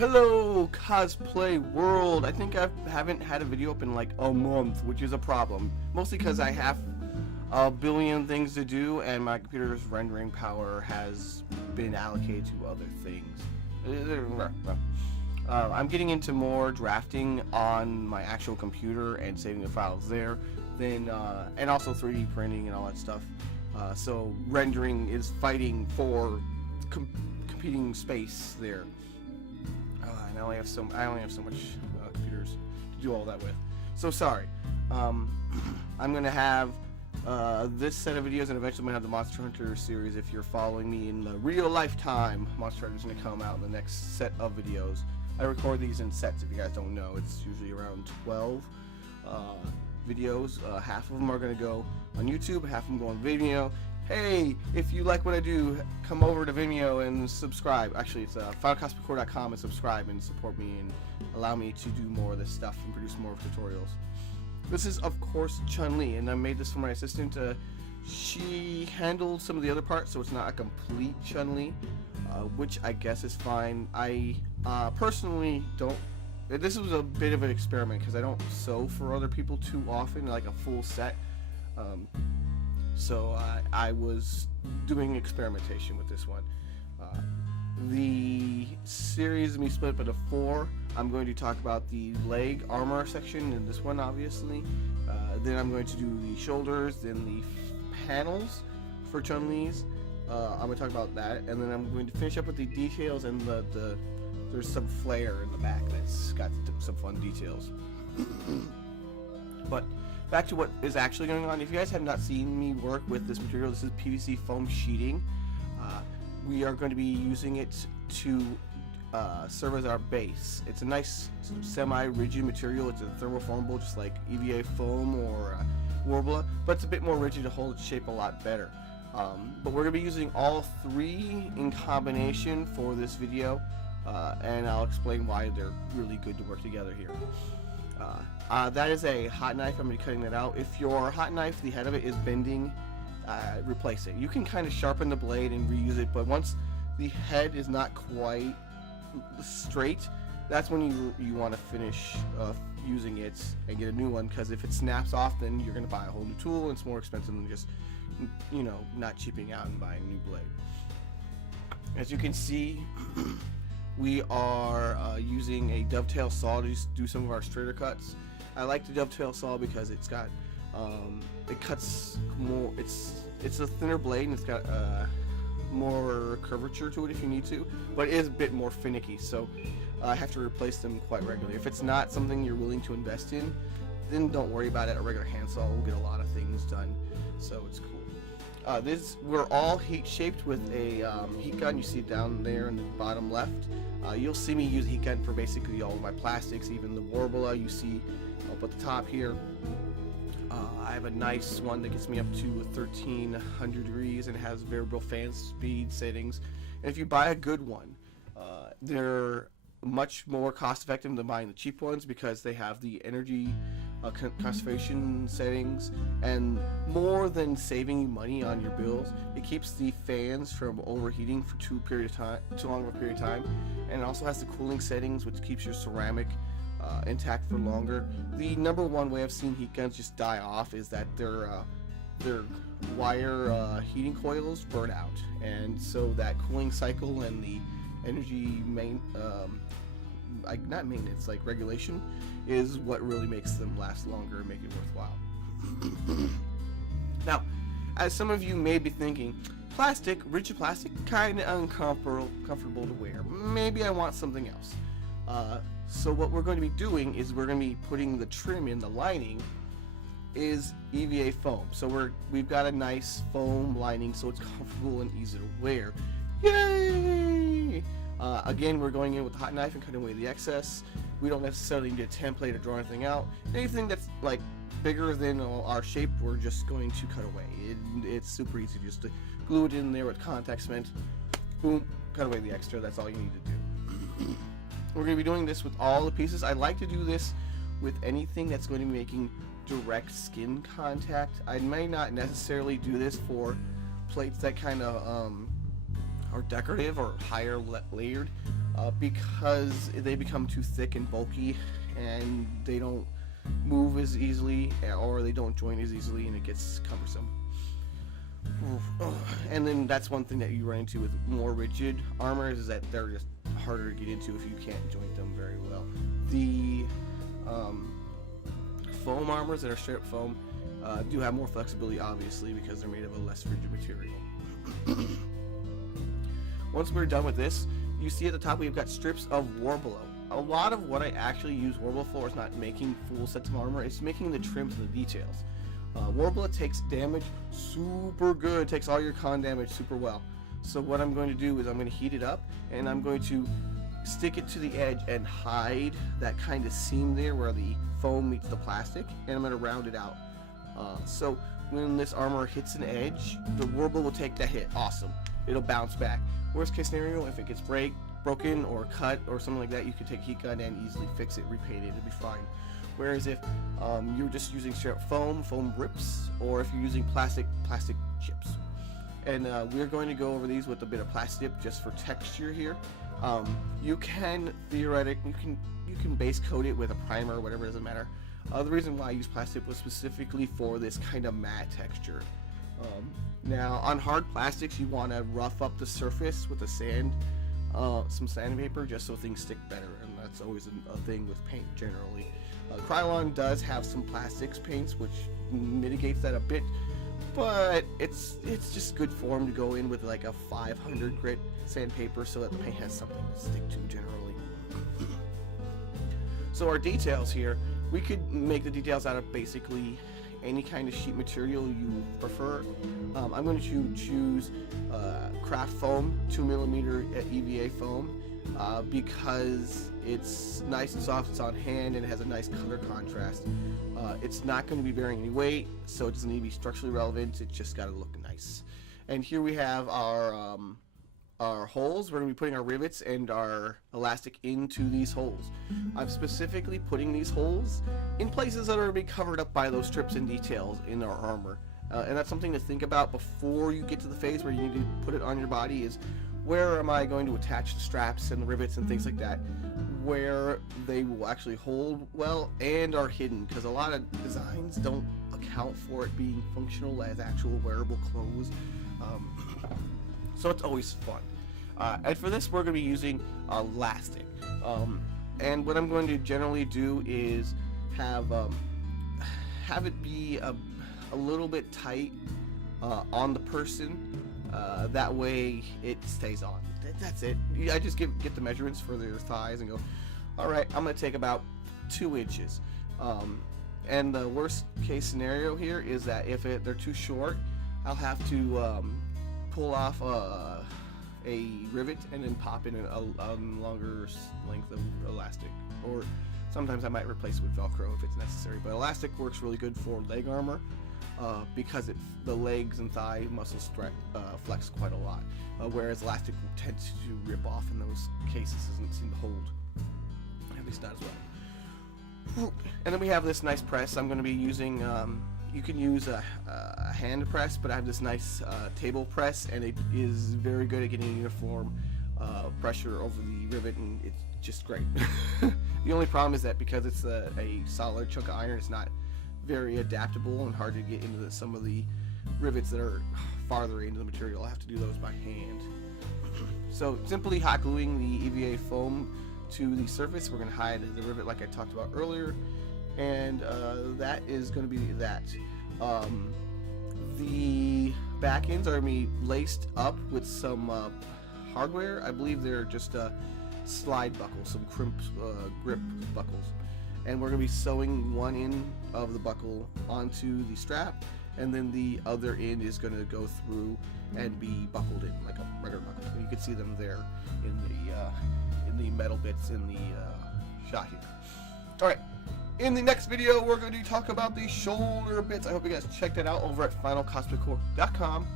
Hello, cosplay world. I think I haven't had a video up in like a month, which is a problem. Mostly because I have a billion things to do, and my computer's rendering power has been allocated to other things. I'm getting into more drafting on my actual computer and saving the files there, and also 3D printing and all that stuff. So rendering is fighting for competing space there. And I only have so much computers to do all that with. So sorry. I'm gonna have this set of videos, and eventually I'm gonna have the Monster Hunter series. If you're following me in the real lifetime, Monster Hunter is gonna come out in the next set of videos. I record these in sets. If you guys don't know, it's usually around 12 videos. Half of them are gonna go on YouTube, half of them go on Vimeo. Hey, if you like what I do, come over to Vimeo and subscribe. Actually, it's finalcosplaycore.com and subscribe and support me and allow me to do more of this stuff and produce more tutorials. This is, of course, Chun-Li, and I made this for my assistant. She handled some of the other parts, so it's not a complete Chun-Li, which I guess is fine. I personally don't. This was a bit of an experiment because I don't sew for other people too often, like a full set. So I was doing experimentation with this one. The series will be split up into 4. I'm going to talk about the leg armor section in this one, obviously. Then I'm going to do the shoulders, then the panels for Chun-Li's. I'm going to talk about that, and then I'm going to finish up with the details and there's some flair in the back that's got some fun details. But back to what is actually going on. If you guys have not seen me work with this material, this is PVC foam sheeting. We are going to be using it to serve as our base. It's a nice semi-rigid material. It's a thermoformable, just like EVA foam or Warbler, but it's a bit more rigid to hold its shape a lot better. But we're going to be using all 3 in combination for this video, and I'll explain why they're really good to work together here. That is a hot knife. I'm going to be cutting that out. If your hot knife, the head of it is bending, replace it. You can kind of sharpen the blade and reuse it, but once the head is not quite straight, that's when you want to finish using it and get a new one, because if it snaps off, then you're going to buy a whole new tool, and it's more expensive than just, not cheaping out and buying a new blade. As you can see, we are using a dovetail saw to do some of our straighter cuts. I like the dovetail saw because it's got it cuts more. It's a thinner blade, and it's got more curvature to it if you need to, but it is a bit more finicky, so I have to replace them quite regularly. If it's not something you're willing to invest in, then don't worry about it. A regular handsaw will get a lot of things done, so it's cool. We're all heat shaped with a heat gun. You see it down there in the bottom left. You'll see me use a heat gun for basically all of my plastics, even the Warbler you see up at the top here. I have a nice one that gets me up to 1300 degrees and has variable fan speed settings. And if you buy a good one, they're much more cost effective than buying the cheap ones because they have the energy conservation settings, and more than saving you money on your bills, it keeps the fans from overheating for too long of a period of time, and it also has the cooling settings, which keeps your ceramic intact for longer. The number one way I've seen heat guns just die off is that their wire heating coils burn out, and so that cooling cycle and the energy not maintenance, like regulation, is what really makes them last longer and make it worthwhile. Now, as some of you may be thinking, rigid plastic, kind of uncomfortable to wear. Maybe I want something else. So what we're going to be doing is we're going to be putting the trim in, the lining is EVA foam. So we've got a nice foam lining, so it's comfortable and easy to wear. Yay! Again, we're going in with the hot knife and cutting away the excess. We don't necessarily need a template or draw anything out. Anything that's like bigger than our shape, we're just going to cut away. It's super easy just to glue it in there with contact cement. Boom, cut away the extra. That's all you need to do. We're going to be doing this with all the pieces. I like to do this with anything that's going to be making direct skin contact. I may not necessarily do this for plates that kind of are decorative or higher layered. because they become too thick and bulky, and they don't move as easily, or they don't join as easily, and it gets cumbersome. And then that's one thing that you run into with more rigid armors, is that they're just harder to get into if you can't joint them very well. The foam armors that are straight up foam do have more flexibility, obviously, because they're made of a less rigid material. Once we're done with this, you see at the top we've got strips of Warblow. A lot of what I actually use Warblow for is not making full sets of armor, it's making the trims and the details. Warblow takes damage super good, takes all your con damage super well. So what I'm going to do is I'm going to heat it up, and I'm going to stick it to the edge and hide that kind of seam there where the foam meets the plastic, and I'm going to round it out. So when this armor hits an edge, the Warblow will take that hit. Awesome. It'll bounce back. Worst case scenario, if it gets broken or cut or something like that, you could take a heat gun and easily fix it, repaint it, it'll be fine. Whereas if you're just using straight up foam rips, or if you're using plastic chips. And we're going to go over these with a bit of plastic just for texture here. You can theoretically, you can base coat it with a primer or whatever, doesn't matter. The reason why I use plastic was specifically for this kind of matte texture. Now on hard plastics, you want to rough up the surface with some sandpaper, just so things stick better, and that's always a thing with paint generally. Krylon does have some plastics paints which mitigates that a bit, but it's just good form to go in with like a 500 grit sandpaper so that the paint has something to stick to generally. So our details here, we could make the details out of basically any kind of sheet material you prefer. I'm going to choose craft foam, 2mm EVA foam, because it's nice and soft, it's on hand, and it has a nice color contrast. It's not going to be bearing any weight, so it doesn't need to be structurally relevant, it's just got to look nice. And here we have our holes. We're going to be putting our rivets and our elastic into these holes. I'm specifically putting these holes in places that are going to be covered up by those strips and details in our armor. And that's something to think about before you get to the phase where you need to put it on your body, is where am I going to attach the straps and the rivets and things like that, where they will actually hold well and are hidden, because a lot of designs don't account for it being functional as actual wearable clothes. So it's always fun. And for this, we're going to be using elastic. And what I'm going to generally do is have it be a little bit tight on the person. That way it stays on. That's it. I just get the measurements for their thighs and go, all right, I'm going to take about 2 inches. And the worst case scenario here is that if they're too short, I'll have to pull off a rivet and then pop in a longer length of elastic, or sometimes I might replace it with Velcro if it's necessary. But elastic works really good for leg armor because the legs and thigh muscles flex quite a lot, whereas elastic tends to rip off in those cases, doesn't seem to hold, at least not as well. And then we have this nice press. I'm going to be using you can use a hand press, but I have this nice table press, and it is very good at getting uniform pressure over the rivet, and it's just great. The only problem is that because it's a solid chunk of iron, it's not very adaptable and hard to get into some of the rivets that are farther into the material. I have to do those by hand. So simply hot gluing the EVA foam to the surface, we're going to hide the rivet like I talked about earlier. And that is going to be that. The back ends are going to be laced up with some hardware. I believe they're just slide buckles, some grip buckles. And we're going to be sewing one end of the buckle onto the strap, and then the other end is going to go through and be buckled in like a regular buckle. And you can see them there in the metal bits in the shot here. All right. In the next video, we're going to talk about the shoulder bits. I hope you guys check that out over at finalcosplay.com.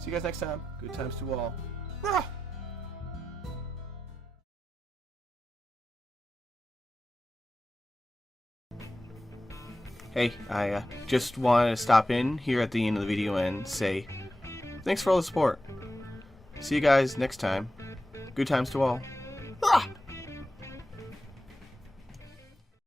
See you guys next time. Good times to all. Rah! Hey, I just wanted to stop in here at the end of the video and say thanks for all the support. See you guys next time. Good times to all. Ah!